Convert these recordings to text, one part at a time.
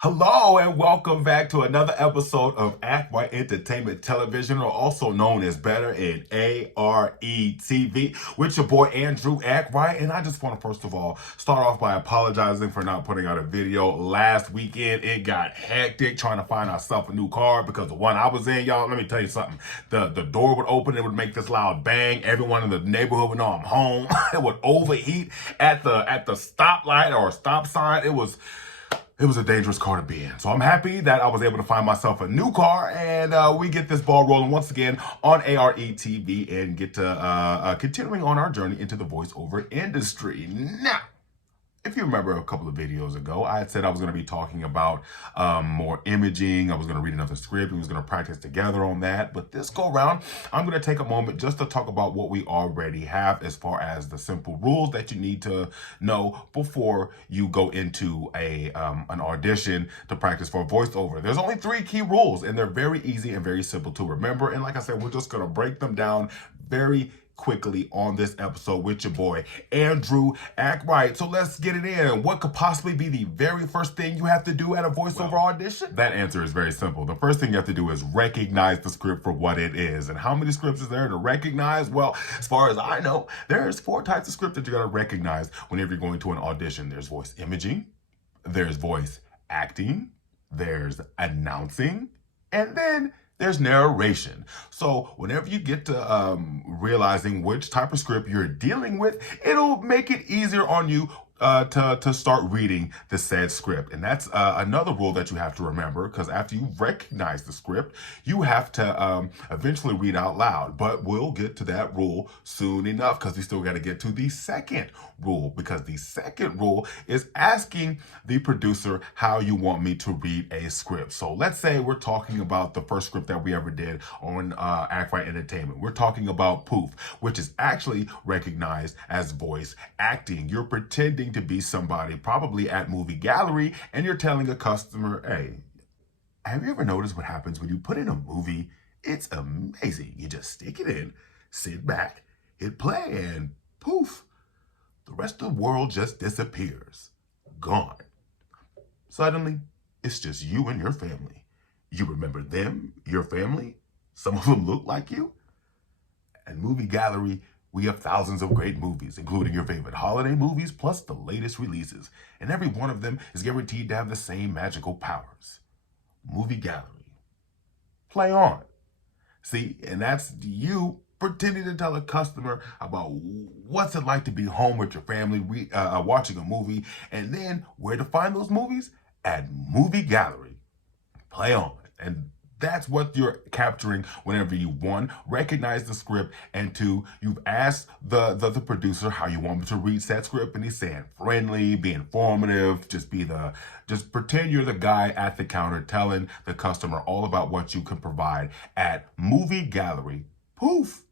Hello and welcome back to another episode of A.R.E Entertainment Television, or also known as better in A.R.E TV, with your boy Andrew A.R.E. And I just want to first of all start off by apologizing for not putting out a video last weekend. It got hectic trying to find ourselves a new car because the one I was in, y'all, let me tell you something. The door would open, it would make this loud bang. Everyone in the neighborhood would know I'm home. It would overheat at the stoplight or stop sign. It was a dangerous car to be in. So I'm happy that I was able to find myself a new car, and we get this ball rolling once again on A.R.E TV and get to continuing on our journey into the voiceover industry. Now, if you remember a couple of videos ago, I had said I was going to be talking about more imaging. I was going to read another script. We was going to practice together on that. But this go around, I'm going to take a moment just to talk about what we already have as far as the simple rules that you need to know before you go into an audition to practice for a voiceover. There's only 3 key rules, and they're very easy and very simple to remember. And like I said, we're just going to break them down very quickly on this episode with your boy Andrew A.R.E. So let's get it in. What could possibly be the very first thing you have to do at a voiceover audition? That answer is very simple. The first thing you have to do is recognize the script for what it is. And how many scripts is there to recognize? Well, as far as I know, there's 4 types of script that you got to recognize whenever you're going to an audition. There's voice imaging, there's voice acting, there's announcing, and then there's narration. So whenever you get to realizing which type of script you're dealing with, it'll make it easier on you to start reading the said script. And that's another rule that you have to remember, because after you recognize the script, you have to eventually read out loud. But we'll get to that rule soon enough, because we still got to get to the second rule, because the second rule is asking the producer how you want me to read a script. So let's say we're talking about the first script that we ever did on A.R.E Entertainment. We're talking about Poof, which is actually recognized as voice acting. You're pretending to be somebody, probably at Movie Gallery, and you're telling a customer, hey, have you ever noticed what happens when you put in a movie? It's amazing. You just stick it in, sit back, hit play, and poof, the rest of the world just disappears. Gone. Suddenly, it's just you and your family. You remember them, your family. Some of them look like you. At Movie Gallery, we have thousands of great movies, including your favorite holiday movies, plus the latest releases. And every one of them is guaranteed to have the same magical powers. Movie Gallery. Play on. See, and that's you pretending to tell a customer about what's it like to be home with your family, watching a movie, and then where to find those movies? At Movie Gallery. Play on. And that's what you're capturing whenever you, 1, recognize the script, and 2, you've asked the producer how you want me to read that script, and he's saying friendly, be informative, just pretend you're the guy at the counter telling the customer all about what you can provide at Movie Gallery. Poof.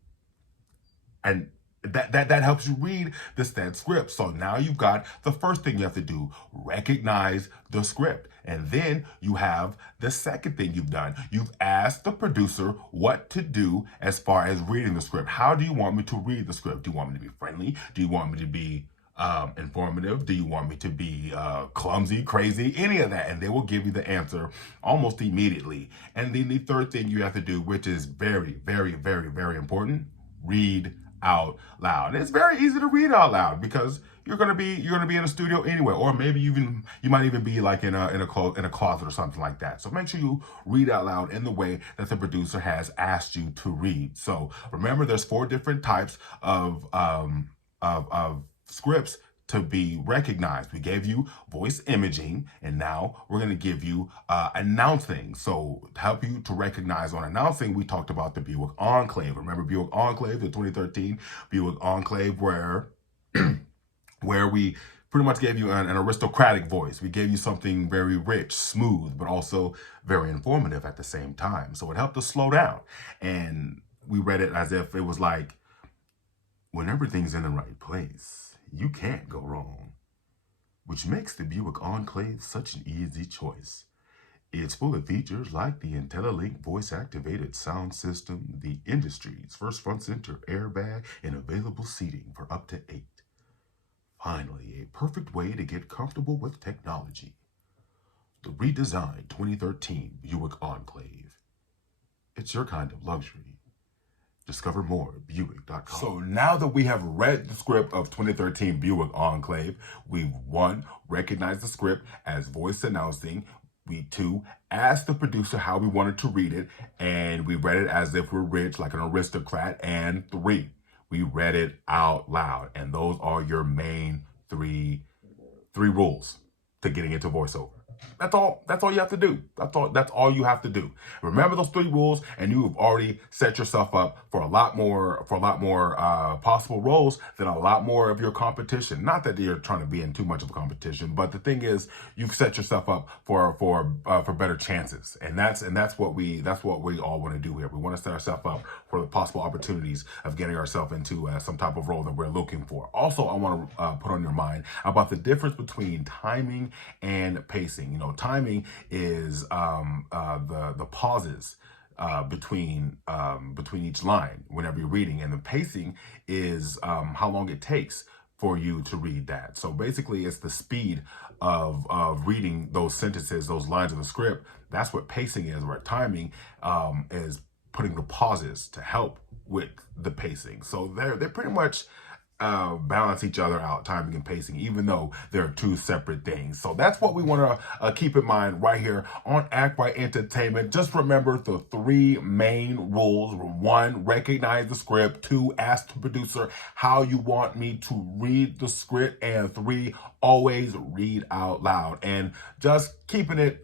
And that helps you read the said script. So now you've got the first thing you have to do, recognize the script. And then you have the second thing you've done. You've asked the producer what to do as far as reading the script. How do you want me to read the script? Do you want me to be friendly? Do you want me to be informative? Do you want me to be clumsy, crazy, any of that? And they will give you the answer almost immediately. And then the third thing you have to do, which is very, very, very, very important, read out loud. And it's very easy to read out loud because you're gonna be in a studio anyway, or maybe you might even be like in a closet or something like that. So make sure you read out loud in the way that the producer has asked you to read. So remember, there's 4 different types of scripts to be recognized. We gave you voice imaging, and now we're going to give you announcing. So to help you to recognize on announcing, we talked about the Buick Enclave. Remember Buick Enclave, the 2013 Buick Enclave, where we pretty much gave you an aristocratic voice. We gave you something very rich, smooth, but also very informative at the same time. So it helped us slow down. And we read it as if it was like, when everything's in the right place, you can't go wrong, which makes the Buick Enclave such an easy choice. It's full of features like the IntelliLink voice-activated sound system, the industry's first front center airbag, and available seating for up to 8. Finally, a perfect way to get comfortable with technology. The redesigned 2013 Buick Enclave. It's your kind of luxury. Discover more at Buick.com. So now that we have read the script of 2013 Buick Enclave, we've 1, recognized the script as voice announcing. We 2, asked the producer how we wanted to read it, and we read it as if we're rich, like an aristocrat. And 3, we read it out loud. And those are your main three rules to getting into voiceover. That's all you have to do. That's all you have to do. Remember those 3 rules, and you have already set yourself up for a lot more possible roles than a lot more of your competition. Not that you're trying to be in too much of a competition, but the thing is, you've set yourself up for better chances, and that's what we all want to do here. We want to set ourselves up for the possible opportunities of getting ourselves into some type of role that we're looking for. Also, I want to put on your mind about the difference between timing and pacing. You know, timing is the pauses between each line whenever you're reading, and the pacing is how long it takes for you to read that. So basically, it's the speed of reading those sentences, those lines of the script. That's what pacing is. Where timing is putting the pauses to help with the pacing. So they're pretty much balance each other out, timing and pacing, even though they're 2 separate things. So that's what we want to keep in mind right here on Act Right Entertainment. Just remember the 3 main rules. 1, recognize the script. 2, ask the producer how you want me to read the script. And 3, always read out loud. And just keeping it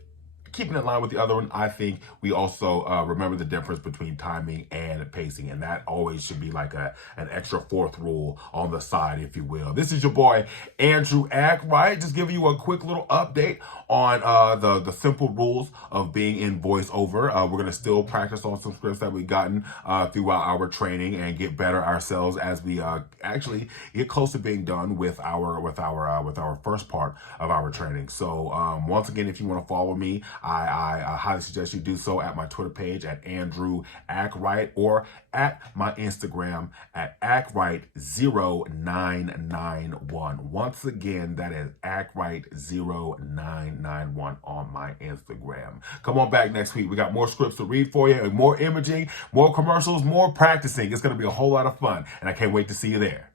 in line with the other one, I think we also remember the difference between timing and pacing, and that always should be like an extra 4th rule on the side, if you will. This is your boy Andrew Act Right, just giving you a quick little update on the simple rules of being in voiceover. We're gonna still practice on some scripts that we've gotten throughout our training and get better ourselves as we actually get close to being done with our first part of our training. So once again, if you want to follow me, I highly suggest you do so at my Twitter page at Andrew Act Right, or at my Instagram at ActRight0991. Once again, that is ActRight0991 on my Instagram. Come on back next week. We got more scripts to read for you, and more imaging, more commercials, more practicing. It's going to be a whole lot of fun, and I can't wait to see you there.